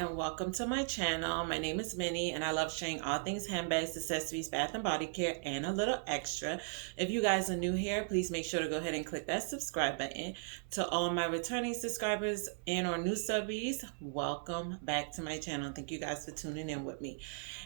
and welcome to my channel. My name is Minnie and I love sharing all things handbags, accessories, bath and body care, and a little extra. If you guys are new here, please make sure to go ahead and click that subscribe button. To all my returning subscribers and or new subbies, welcome back to my channel. Thank you guys for tuning in with me.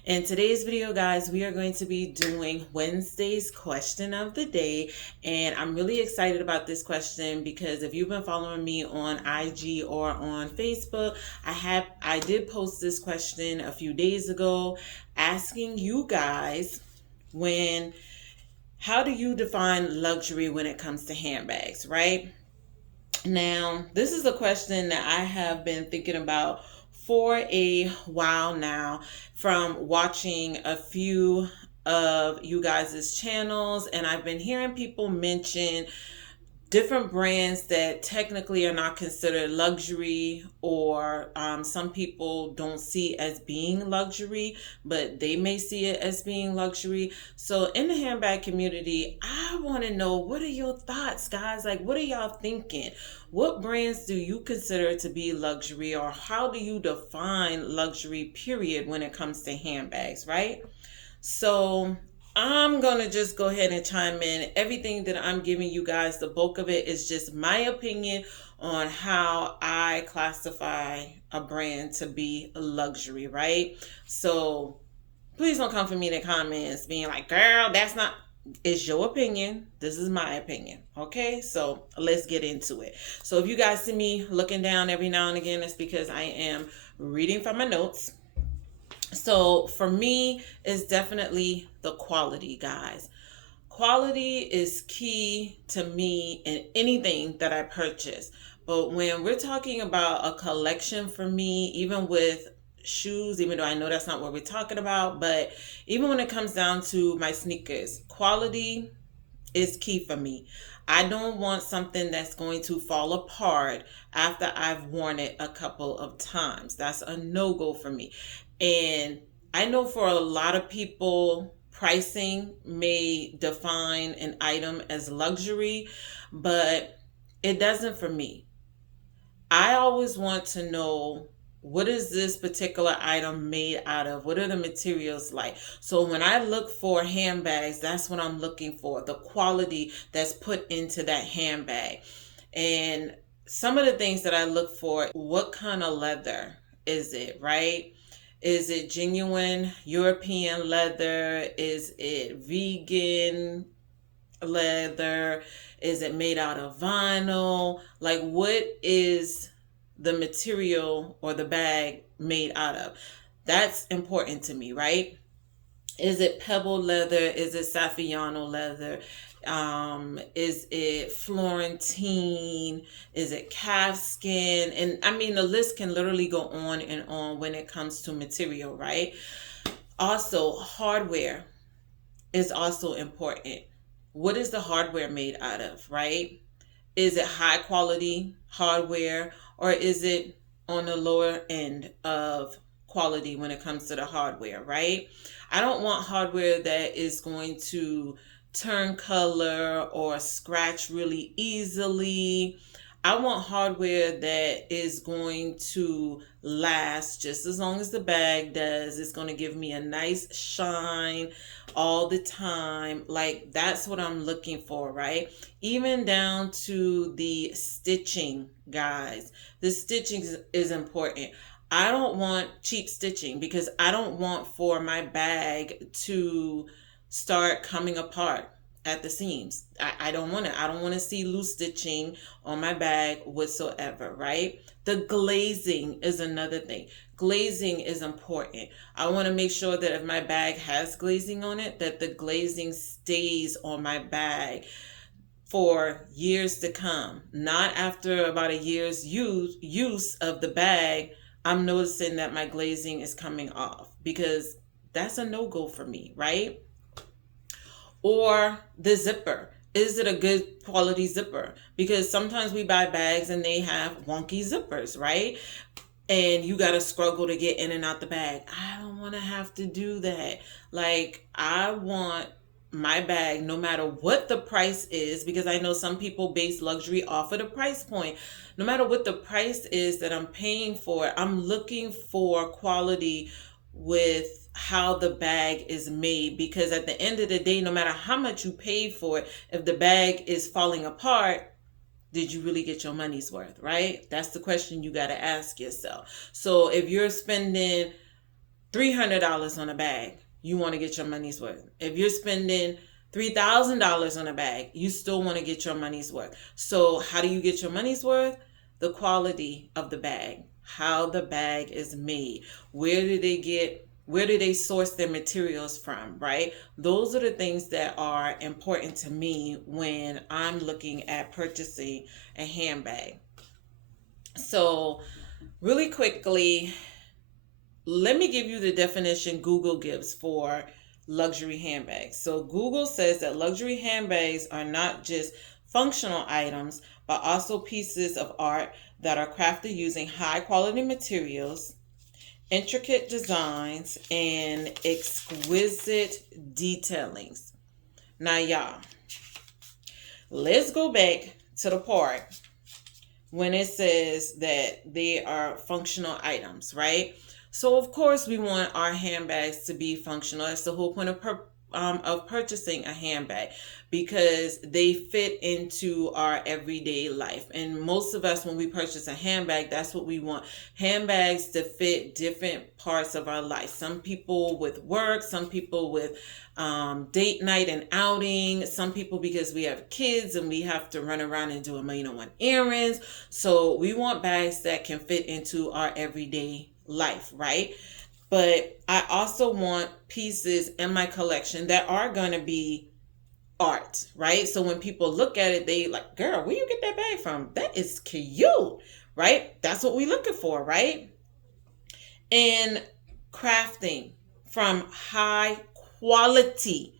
In today's video, guys, we are going to be doing Wednesday's question of the day, and I'm really excited about this question because if you've been following me on IG or on Facebook, I did post this question a few days ago asking you guys how do you define luxury when it comes to handbags, right? Now, this is a question that I have been thinking about for a while now from watching a few of you guys' channels, and I've been hearing people mention different brands that technically are not considered luxury, or some people don't see as being luxury, but they may see it as being luxury. So in the handbag community, I want to know, what are your thoughts, guys? Like, what are y'all thinking? What brands do you consider to be luxury, or how do you define luxury, period, when it comes to handbags, right? So I'm going to just go ahead and chime in. Everything that I'm giving you guys, the bulk of it is just my opinion on how I classify a brand to be a luxury, right? So please don't come for me in the comments being like, girl, that's not, it's your opinion. This is my opinion. Okay, so let's get into it. So if you guys see me looking down every now and again, it's because I am reading from my notes. So for me, it's definitely the quality, guys. Quality is key to me in anything that I purchase. But when we're talking about a collection, for me, even with shoes, even though I know that's not what we're talking about, but even when it comes down to my sneakers, quality is key for me. I don't want something that's going to fall apart after I've worn it a couple of times. That's a no-go for me. And I know for a lot of people, pricing may define an item as luxury, but it doesn't for me. I always want to know, what is this particular item made out of? What are the materials like? So when I look for handbags, that's what I'm looking for, the quality that's put into that handbag. And some of the things that I look for, what kind of leather is it, right? Is it genuine European leather? Is it vegan leather? Is it made out of vinyl? Like, what is the material or the bag made out of? That's important to me, right? Is it pebble leather? Is it Saffiano leather? Is it Florentine? Is it calf skin? And I mean, the list can literally go on and on when it comes to material, right? Also, hardware is also important. What is the hardware made out of, right? Is it high quality hardware, or is it on the lower end of quality when it comes to the hardware, right? I don't want hardware that is going to turn color or scratch really easily. I want hardware that is going to last just as long as the bag does. It's going to give me a nice shine all the time. Like, that's what I'm looking for, right? Even down to the stitching, guys. The stitching is important. I don't want cheap stitching because I don't want for my bag to start coming apart at the seams. I don't want it. I don't want to see loose stitching on my bag whatsoever, right? The glazing is another thing. Glazing is important. I want to make sure that if my bag has glazing on it, that the glazing stays on my bag for years to come. Not after about a year's use of the bag, I'm noticing that my glazing is coming off, because that's a no-go for me, right? Or the zipper. Is it a good quality zipper? Because sometimes we buy bags and they have wonky zippers, right? And you got to struggle to get in and out the bag. I don't want to have to do that. Like, I want my bag, no matter what the price is, because I know some people base luxury off of the price point. No matter what the price is that I'm paying for, I'm looking for quality with how the bag is made, because at the end of the day, no matter how much you paid for it, if the bag is falling apart, did you really get your money's worth, right? That's the question you got to ask yourself. So if you're spending $300 on a bag, you want to get your money's worth. If you're spending $3,000 on a bag, you still want to get your money's worth. So how do you get your money's worth? The quality of the bag, how the bag is made, where do they source their materials from, right? Those are the things that are important to me when I'm looking at purchasing a handbag. So really quickly, let me give you the definition Google gives for luxury handbags. So Google says that luxury handbags are not just functional items, but also pieces of art that are crafted using high quality materials, intricate designs, and exquisite detailings. Now, y'all, let's go back to the part when it says that they are functional items, right? So, of course, we want our handbags to be functional. That's the whole point of purchasing a handbag, because they fit into our everyday life. And most of us, when we purchase a handbag, that's what we want. Handbags to fit different parts of our life. Some people with work, some people with date night and outing, some people because we have kids and we have to run around and do a million and one errands. So we want bags that can fit into our everyday life, right? But I also want pieces in my collection that are going to be art, right? So when people look at it, they like, girl, where you get that bag from? That is cute, right? That's what we're looking for, right? And crafting from high quality.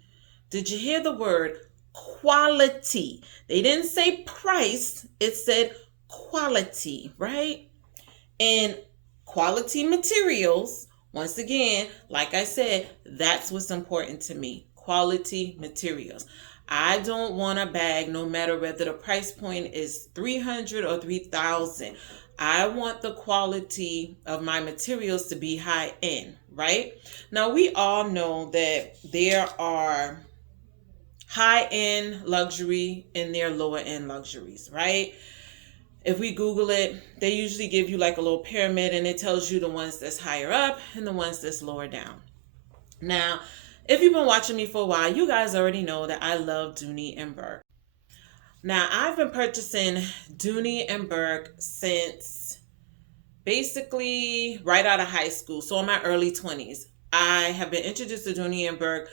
Did you hear the word quality? They didn't say price, it said quality, right? And quality materials, once again, like I said, that's what's important to me. Quality materials. I don't want a bag, no matter whether the price point is $300 or $3,000. I want the quality of my materials to be high end, right? Now, we all know that there are high end luxury and there are lower end luxuries, right? If we Google it, they usually give you like a little pyramid and it tells you the ones that's higher up and the ones that's lower down. Now, if you've been watching me for a while, you guys already know that I love Dooney and Burke. Now, I've been purchasing Dooney and Burke since basically right out of high school, so in my early 20s. I have been introduced to Dooney and Burke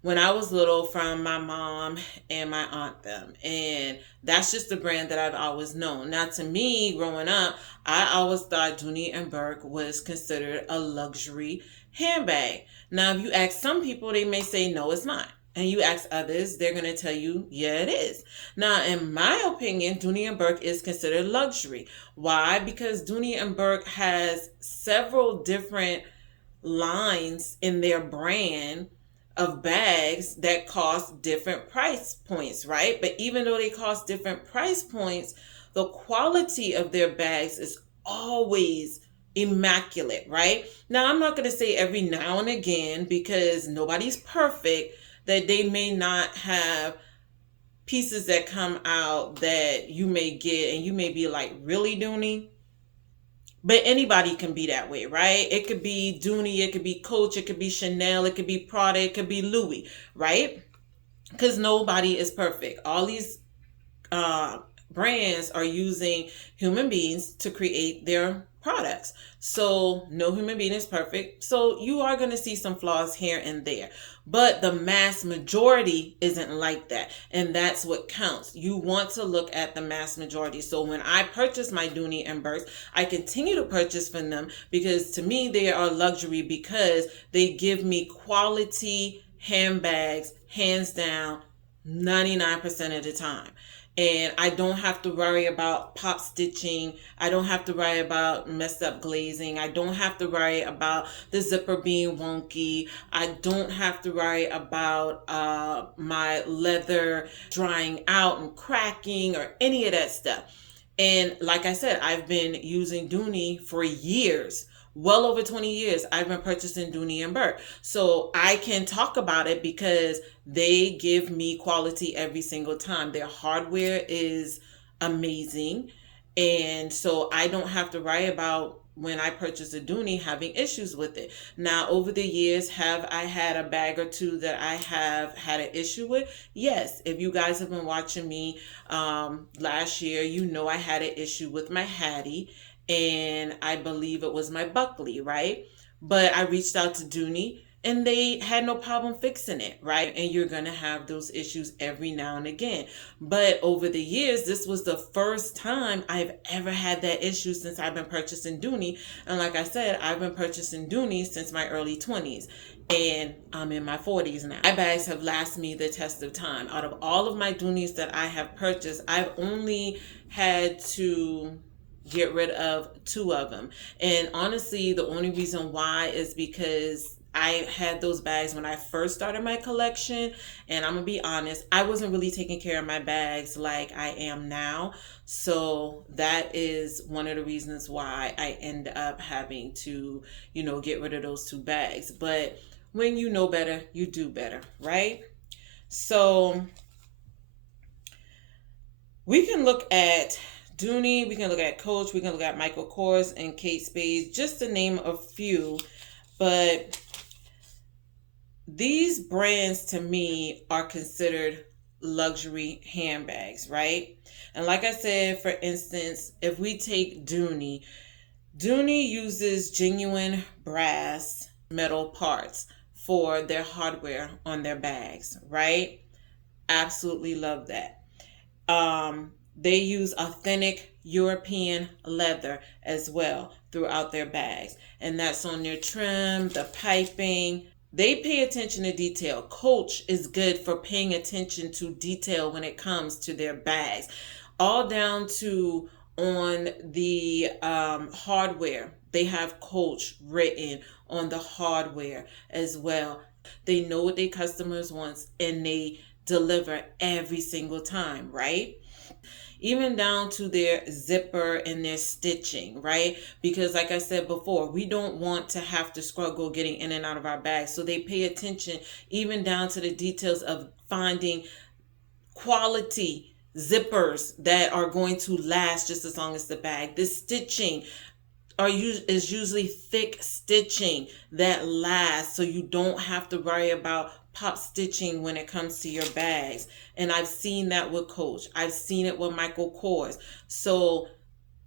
when I was little from my mom and my aunt them. And that's just the brand that I've always known. Now, to me, growing up, I always thought Dooney and Burke was considered a luxury handbag. Now, if you ask some people, they may say, no, it's not. And you ask others, they're going to tell you, yeah, it is. Now, in my opinion, Dooney and Burke is considered luxury. Why? Because Dooney and Burke has several different lines in their brand of bags that cost different price points, right? But even though they cost different price points, the quality of their bags is always immaculate, right? Now, I'm not going to say every now and again, because nobody's perfect, that they may not have pieces that come out that you may get and you may be like, really, Dooney? But anybody can be that way, right? It could be Dooney, it could be Coach, it could be Chanel, it could be Prada, it could be Louis, right? Because nobody is perfect. All these brands are using human beings to create their products. So no human being is perfect. So you are going to see some flaws here and there. But the mass majority isn't like that. And that's what counts. You want to look at the mass majority. So when I purchase my Dooney and Burke, I continue to purchase from them because to me they are luxury because they give me quality handbags, hands down, 99% of the time. And I don't have to worry about pop stitching. I don't have to worry about messed up glazing. I don't have to worry about the zipper being wonky. I don't have to worry about my leather drying out and cracking or any of that stuff. And like I said, I've been using Dooney for years. Well over 20 years, I've been purchasing Dooney and Burke. So I can talk about it because they give me quality every single time. Their hardware is amazing. And so I don't have to worry about when I purchase a Dooney having issues with it. Now, over the years, have I had a bag or two that I have had an issue with? Yes. If you guys have been watching me last year, you know I had an issue with my Hattie, and I believe it was my Buckley, right? But I reached out to Dooney and they had no problem fixing it, right? And you're going to have those issues every now and again. But over the years, this was the first time I've ever had that issue since I've been purchasing Dooney. And like I said, I've been purchasing Dooney since my early 20s. And I'm in my 40s now. My bags have lasted me the test of time. Out of all of my Dooneys that I have purchased, I've only had to get rid of 2 of them. And honestly, the only reason why is because I had those bags when I first started my collection, and I'm gonna be honest, I wasn't really taking care of my bags like I am now. So that is one of the reasons why I end up having to, get rid of those 2 bags. But when you know better, you do better, right? So we can look at Dooney, we can look at Coach, we can look at Michael Kors and Kate Spade, just to name a few. But these brands to me are considered luxury handbags, right? And like I said, for instance, if we take Dooney, Dooney uses genuine brass metal parts for their hardware on their bags, right? Absolutely love that. They use authentic European leather as well throughout their bags. And that's on their trim, the piping. They pay attention to detail. Coach is good for paying attention to detail when it comes to their bags. All down to on the hardware. They have Coach written on the hardware as well. They know what their customers want and they deliver every single time, right? Even down to their zipper and their stitching, right? Because like I said before, we don't want to have to struggle getting in and out of our bags. So they pay attention even down to the details of finding quality zippers that are going to last just as long as the bag. The stitching is usually thick stitching that lasts, so you don't have to worry about pop stitching when it comes to your bags. And I've seen that with Coach. I've seen it with Michael Kors. So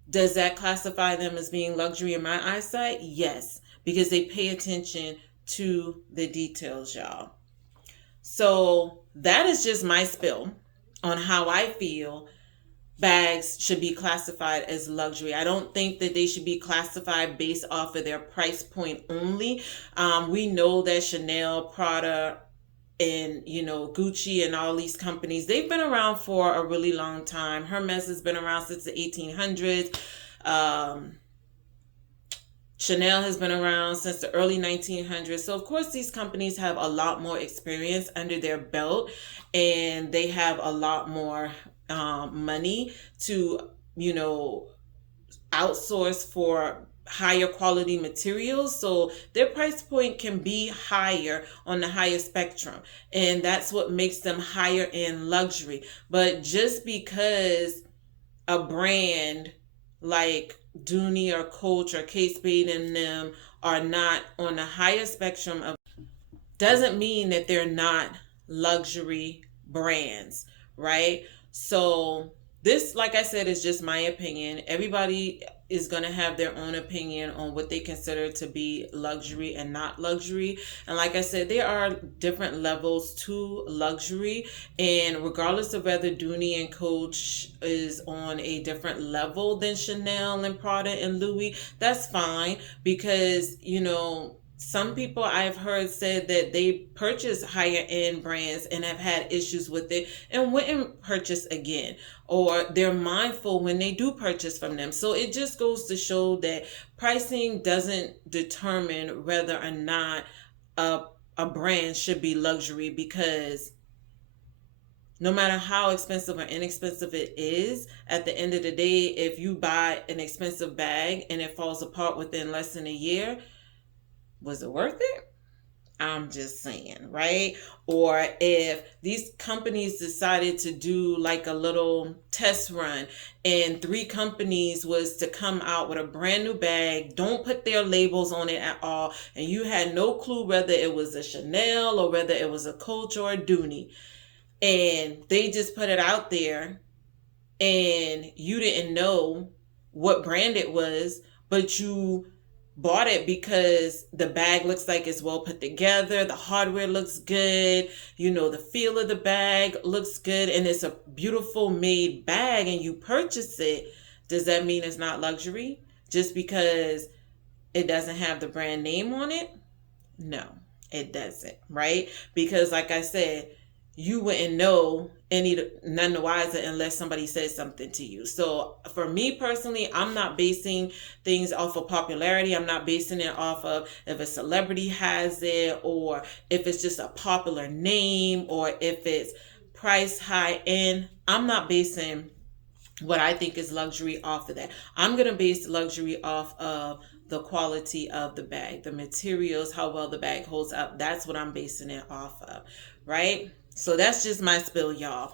does that classify them as being luxury in my eyesight? Yes, because they pay attention to the details, y'all. So that is just my spill on how I feel bags should be classified as luxury. I don't think that they should be classified based off of their price point only. We know that Chanel, Prada, and Gucci and all these companies, they've been around for a really long time. Hermes has been around since the 1800s. Chanel has been around since the early 1900s. So of course these companies have a lot more experience under their belt, and they have a lot more money to outsource for higher quality materials, so their price point can be higher on the higher spectrum, and that's what makes them higher in luxury. But just because a brand like Dooney or Coach or Kate Spade and them are not on the higher spectrum of, doesn't mean that they're not luxury brands, right? So this, like I said, is just my opinion. Everybody is going to have their own opinion on what they consider to be luxury and not luxury. And like I said, there are different levels to luxury. And regardless of whether Dooney and Coach is on a different level than Chanel and Prada and Louis, that's fine, because, some people I've heard said that they purchase higher end brands and have had issues with it and wouldn't purchase again, or they're mindful when they do purchase from them. So it just goes to show that pricing doesn't determine whether or not a, a brand should be luxury, because no matter how expensive or inexpensive it is, at the end of the day, if you buy an expensive bag and it falls apart within less than a year, was it worth it? I'm just saying, right? Or if these companies decided to do like a little test run and three companies was to come out with a brand new bag, don't put their labels on it at all, and you had no clue whether it was a Chanel or whether it was a Coach or a Dooney, and they just put it out there and you didn't know what brand it was, but you bought it because the bag looks like it's well put together, the hardware looks good, the feel of the bag looks good, and it's a beautiful made bag, and you purchase it. Does that mean it's not luxury just because it doesn't have the brand name on it? No, it doesn't, right? Because like I said, you wouldn't know none the wiser unless somebody says something to you. So for me personally, I'm not basing things off of popularity. I'm not basing it off of if a celebrity has it, or if it's just a popular name, or if it's price high end. I'm not basing what I think is luxury off of that. I'm going to base luxury off of the quality of the bag, the materials, how well the bag holds up. That's what I'm basing it off of, right? So that's just my spill, y'all.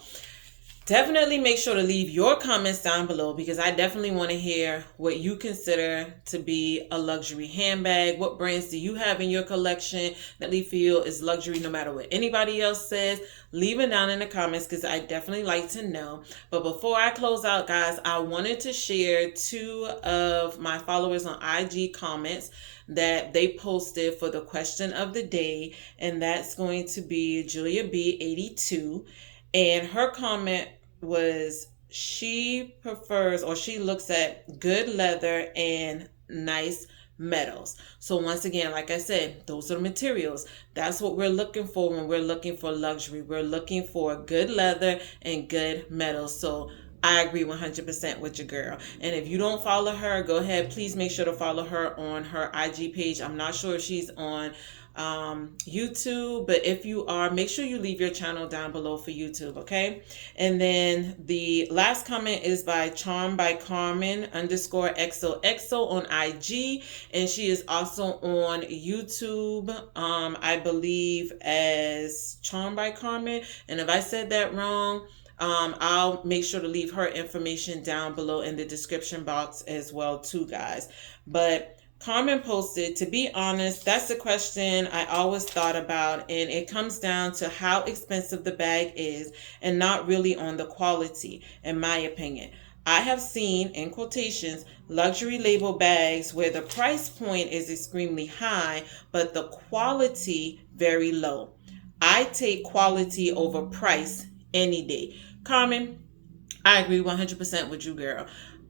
Definitely make sure to leave your comments down below, because I definitely want to hear what you consider to be a luxury handbag. What brands do you have in your collection that you feel is luxury no matter what anybody else says? Leave it down in the comments, because I definitely like to know. But before I close out, guys, I wanted to share two of my followers on IG comments that they posted for the question of the day, and that's going to be Julia B 82. And her comment was she prefers, or she looks at good leather and nice metals. So once again, like I said, those are the materials. That's what we're looking for when we're looking for luxury. We're looking for good leather and good metals. So I agree 100% with your girl. And if you don't follow her, go ahead. Please make sure to follow her on her IG page. I'm not sure if she's on YouTube, but if you are, make sure you leave your channel down below for YouTube, okay? And then the last comment is by Charm by Carmen _XOXO on IG, and she is also on YouTube, I believe as Charm by Carmen. And if I said that wrong, I'll make sure to leave her information down below in the description box as well too, guys. But Carmen posted, to be honest, that's the question I always thought about, and it comes down to how expensive the bag is and not really on the quality, in my opinion. I have seen, in quotations, luxury label bags where the price point is extremely high, but the quality very low. I take quality over price any day. Carmen, I agree 100% with you, girl.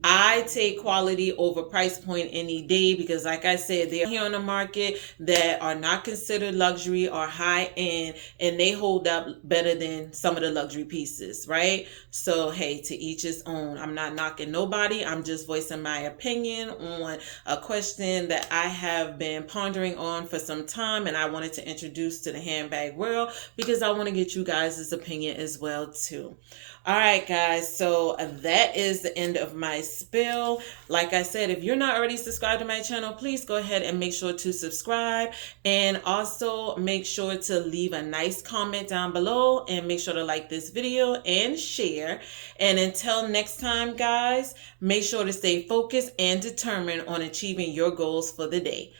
I take quality over price point any day, because like I said, they're here on the market that are not considered luxury or high end, and they hold up better than some of the luxury pieces, right? So hey, to each his own. I'm not knocking nobody. I'm just voicing my opinion on a question that I have been pondering on for some time, and I wanted to introduce to the handbag world, because I want to get you guys' opinion as well too. All right, guys, so that is the end of my spill. Like I said, if you're not already subscribed to my channel, please go ahead and make sure to subscribe, and also make sure to leave a nice comment down below, and make sure to like this video and share. And until next time, guys, make sure to stay focused and determined on achieving your goals for the day.